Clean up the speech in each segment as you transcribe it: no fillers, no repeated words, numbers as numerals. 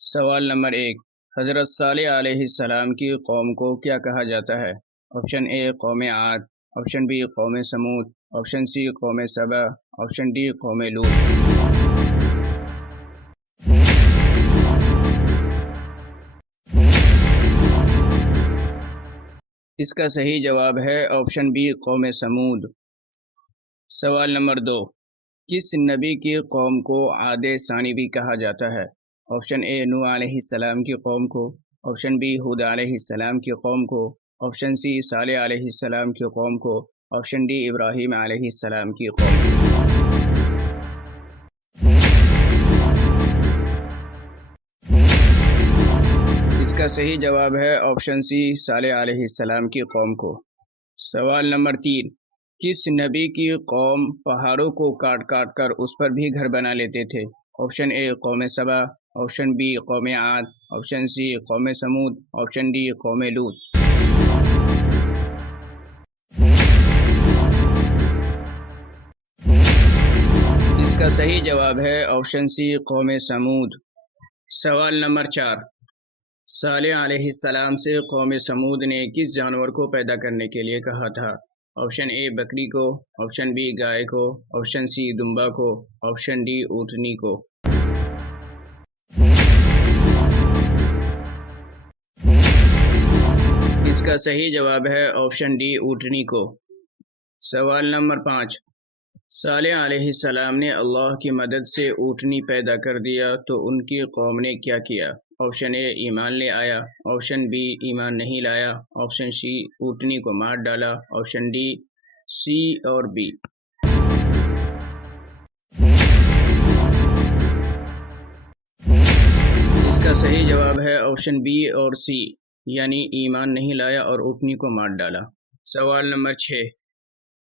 سوال نمبر 1، حضرت صالح علیہ السلام کی قوم کو کیا کہا جاتا ہے؟ آپشن اے قوم عاد، آپشن بی قوم سمود، آپشن سی قوم سبا، آپشن ڈی قوم لوط۔ اس کا صحیح جواب ہے آپشن بی قوم سمود۔ سوال نمبر 2، کس نبی کی قوم کو عاد ثانی بھی کہا جاتا ہے؟ آپشن اے نوح علیہ السلام کی قوم کو، آپشن بی ہود علیہ السلام کی قوم کو، آپشن سی صالح علیہ السلام کی قوم کو، آپشن ڈی ابراہیم علیہ السلام کی قوم کو۔ اس کا صحیح جواب ہے آپشن سی صالح علیہ السلام کی قوم کو۔ سوال نمبر 3، کس نبی کی قوم پہاڑوں کو کاٹ کاٹ کر اس پر بھی گھر بنا لیتے تھے؟ آپشن اے قوم سبا، آپشن بی قوم عاد، آپشن سی قوم سمود، آپشن ڈی قوم لوط۔ اس کا صحیح جواب ہے آپشن سی قوم سمود۔ سوال نمبر 4، صالح علیہ السلام سے قوم سمود نے کس جانور کو پیدا کرنے کے لیے کہا تھا؟ آپشن اے بکری کو، آپشن بی گائے کو، آپشن سی دمبا کو، آپشن ڈی اونٹنی کو۔ اس کا صحیح جواب ہے آپشن ڈی اونٹنی کو۔ سوال نمبر 5، صالح علیہ السلام نے اللہ کی مدد سے اونٹنی پیدا کر دیا تو ان کی قوم نے کیا کیا؟ آپشن اے ایمان لے آیا، آپشن بی ایمان نہیں لایا، آپشن سی اونٹنی کو مار ڈالا، آپشن ڈی سی اور بی۔ اس کا صحیح جواب ہے آپشن بی اور سی، یعنی ایمان نہیں لایا اور اونٹنی کو مار ڈالا۔ سوال نمبر 6،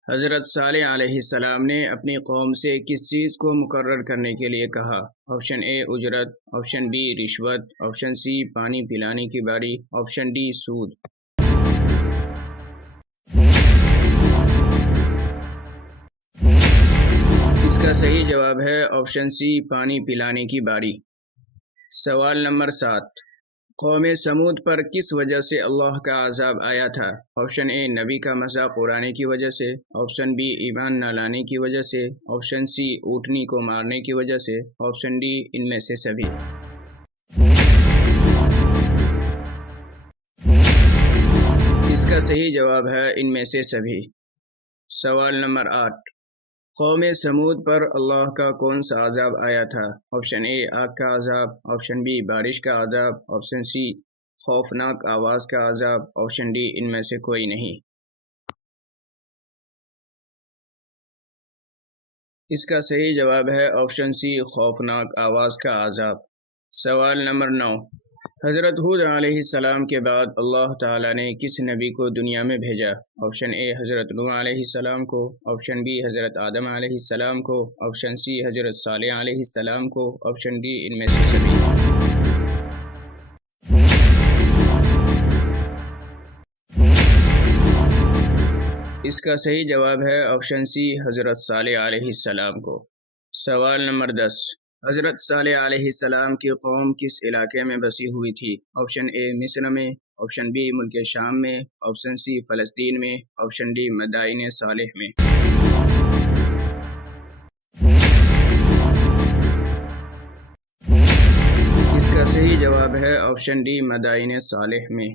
حضرت صالح علیہ السلام نے اپنی قوم سے کس چیز کو مقرر کرنے کے لیے کہا؟ آپشن اے اجرت، آپشن بی رشوت، آپشن سی پانی پلانے کی باری، آپشن ڈی سود۔ اس کا صحیح جواب ہے آپشن سی پانی پلانے کی باری۔ سوال نمبر 7، قوم سمود پر کس وجہ سے اللہ کا عذاب آیا تھا؟ آپشن اے نبی کا مذاق اڑانے کی وجہ سے، آپشن بی ایمان نہ لانے کی وجہ سے، آپشن سی اونٹنی کو مارنے کی وجہ سے، آپشن ڈی ان میں سے سبھی۔ اس کا صحیح جواب ہے ان میں سے سبھی۔ سوال نمبر 8، قوم سمود پر اللہ کا کون سا عذاب آیا تھا؟ آپشن اے آگ کا عذاب، آپشن بی بارش کا عذاب، آپشن سی خوفناک آواز کا عذاب، آپشن ڈی ان میں سے کوئی نہیں۔ اس کا صحیح جواب ہے آپشن سی خوفناک آواز کا عذاب۔ سوال نمبر 9، حضرت ہود علیہ السلام کے بعد اللہ تعالیٰ نے کس نبی کو دنیا میں بھیجا؟ آپشن اے حضرت نوح علیہ السلام کو، آپشن بی حضرت آدم علیہ السلام کو، آپشن سی حضرت صالح علیہ السلام کو، آپشن ڈی ان میں سے سبھی۔ اس کا صحیح جواب ہے آپشن سی حضرت صالح علیہ السلام کو۔ سوال نمبر 10، حضرت صالح علیہ السلام کی قوم کس علاقے میں بسی ہوئی تھی؟ آپشن اے مصر میں، آپشن بی ملک شام میں، آپشن سی فلسطین میں، آپشن ڈی مدائن صالح میں۔ اس کا صحیح جواب ہے آپشن ڈی مدائن صالح میں۔